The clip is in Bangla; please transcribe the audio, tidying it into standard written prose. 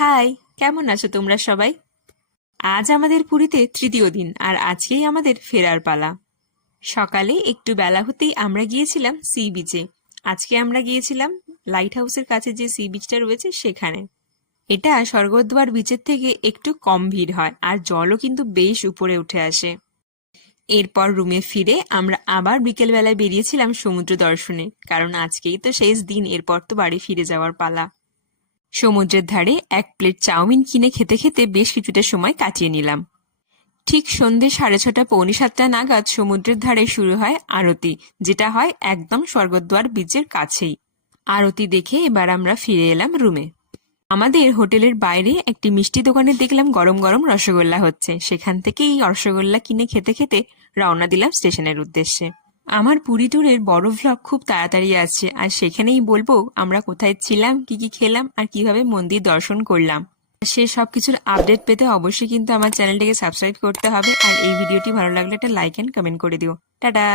হাই, কেমন আছো তোমরা সবাই? আজ আমাদের পুরীতে তৃতীয় দিন আর আজকেই আমাদের ফেরার পালা। সকালে একটু বেলা হতেই আমরা গিয়েছিলাম সি বিচে। আজকে আমরা গিয়েছিলাম লাইট হাউসের কাছে যে সি বিচটা রয়েছে সেখানে। এটা স্বর্গদ্বার বিচের থেকে একটু কম ভিড় হয় আর জলও কিন্তু বেশ উপরে উঠে আসে। এরপর রুমে ফিরে আমরা আবার বিকেলবেলায় বেরিয়েছিলাম সমুদ্র দর্শনে, কারণ আজকেই তো শেষ দিন, এরপর তো বাড়ি ফিরে যাওয়ার পালা। সমুদ্রের ধারে এক প্লেট চাউমিন কিনে খেতে খেতে বেশ কিছুটা সময় কাটিয়ে নিলাম। ঠিক সন্ধে 6:30 পৌনে 7টা নাগাদ সমুদ্রের ধারে শুরু হয় আরতি, যেটা হয় একদম স্বর্গদ্বার বিচের কাছেই। আরতি দেখে এবার আমরা ফিরে এলাম রুমে। আমাদের হোটেলের বাইরে একটি মিষ্টি দোকানে দেখলাম গরম গরম রসগোল্লা হচ্ছে, সেখান থেকে এই রসগোল্লা কিনে খেতে খেতে রওনা দিলাম স্টেশনের উদ্দেশ্যে। আমার পুরী ট্যুরের বড় ভ্লগ খুব তাড়াতাড়ি আসছে, আর সেখানেই বলবো আমরা কোথায় ছিলাম, কি কি খেলাম আর কিভাবে মন্দির দর্শন করলাম। সে সবকিছুর আপডেট পেতে অবশ্যই কিন্তু আমার চ্যানেলটিকে সাবস্ক্রাইব করতে হবে, আর এই ভিডিওটি ভালো লাগলে একটা লাইক এন্ড কমেন্ট করে দিও। টাটা।